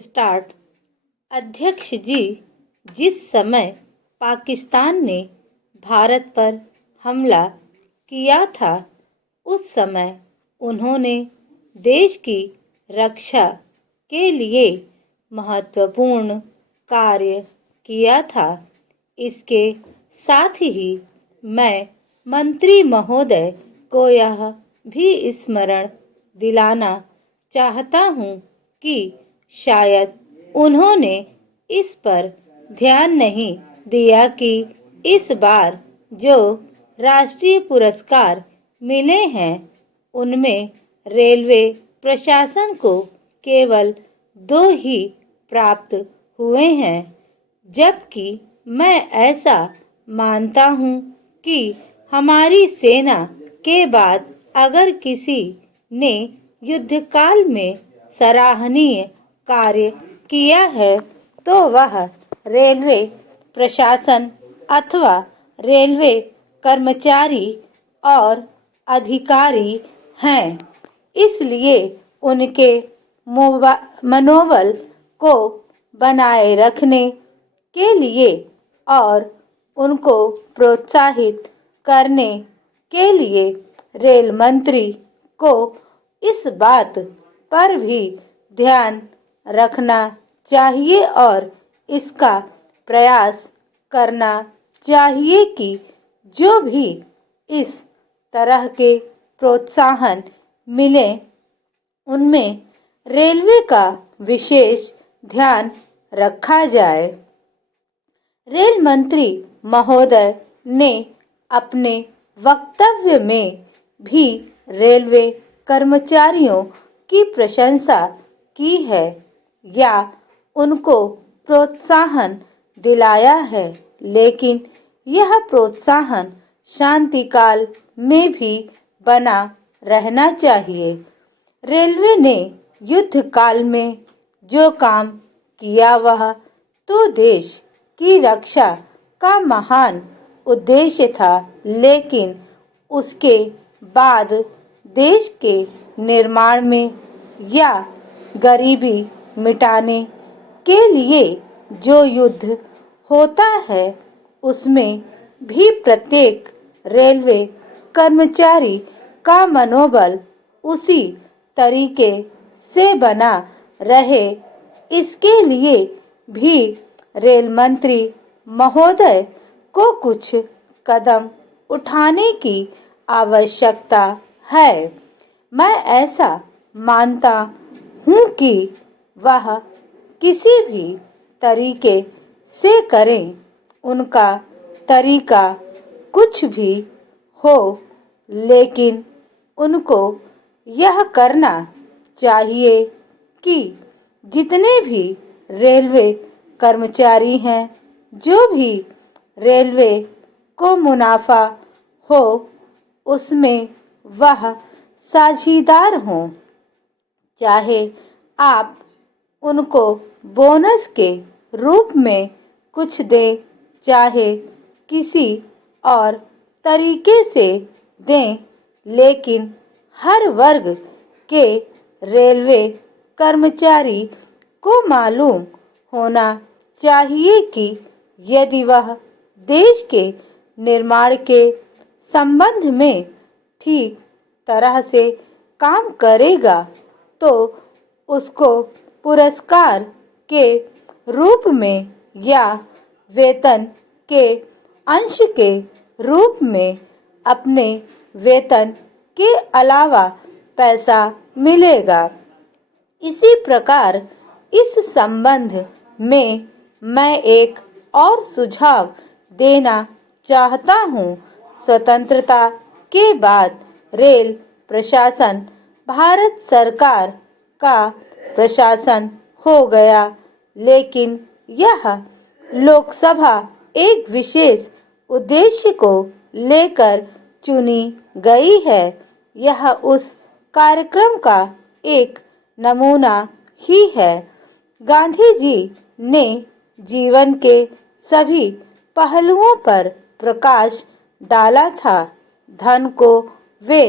Start. अध्यक्ष जी, जिस समय पाकिस्तान ने भारत पर हमला किया था उस समय उन्होंने देश की रक्षा के लिए महत्वपूर्ण कार्य किया था। इसके साथ ही मैं मंत्री महोदय को यह भी स्मरण दिलाना चाहता हूँ कि शायद उन्होंने इस पर ध्यान नहीं दिया कि इस बार जो राष्ट्रीय पुरस्कार मिले हैं उनमें रेलवे प्रशासन को केवल 2 ही प्राप्त हुए हैं, जबकि मैं ऐसा मानता हूँ कि हमारी सेना के बाद अगर किसी ने युद्धकाल में सराहनीय कार्य किया है तो वह रेलवे प्रशासन अथवा रेलवे कर्मचारी और अधिकारी हैं। इसलिए उनके मनोबल को बनाए रखने के लिए और उनको प्रोत्साहित करने के लिए रेल मंत्री को इस बात पर भी ध्यान रखना चाहिए और इसका प्रयास करना चाहिए कि जो भी इस तरह के प्रोत्साहन मिले उनमें रेलवे का विशेष ध्यान रखा जाए। रेल मंत्री महोदय ने अपने वक्तव्य में भी रेलवे कर्मचारियों की प्रशंसा की है या उनको प्रोत्साहन दिलाया है, लेकिन यह प्रोत्साहन शांतिकाल में भी बना रहना चाहिए। रेलवे ने युद्ध काल में जो काम किया वह तो देश की रक्षा का महान उद्देश्य था, लेकिन उसके बाद देश के निर्माण में या गरीबी मिटाने के लिए जो युद्ध होता है उसमें भी प्रत्येक रेलवे कर्मचारी का मनोबल उसी तरीके से बना रहे, इसके लिए भी रेल मंत्री महोदय को कुछ कदम उठाने की आवश्यकता है। मैं ऐसा मानता हूँ कि वह किसी भी तरीके से करें, उनका तरीका कुछ भी हो, लेकिन उनको यह करना चाहिए कि जितने भी रेलवे कर्मचारी हैं, जो भी रेलवे को मुनाफा हो उसमें वह साझीदार हों। चाहे आप उनको बोनस के रूप में कुछ दें, चाहे किसी और तरीके से दें, लेकिन हर वर्ग के रेलवे कर्मचारी को मालूम होना चाहिए कि यदि वह देश के निर्माण के संबंध में ठीक तरह से काम करेगा तो उसको पुरस्कार के रूप में या वेतन के अंश के रूप में अपने वेतन के अलावा पैसा मिलेगा। इसी प्रकार इस संबंध में मैं एक और सुझाव देना चाहता हूँ। स्वतंत्रता के बाद रेल प्रशासन भारत सरकार का प्रशासन हो गया, लेकिन यह लोकसभा एक विशेष उद्देश्य को लेकर चुनी गई है। यह उस कार्यक्रम का एक नमूना ही है। गांधी जी ने जीवन के सभी पहलुओं पर प्रकाश डाला था। धन को वे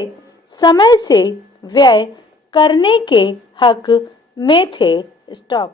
समय से व्यय करने के हक में थे। स्टॉप।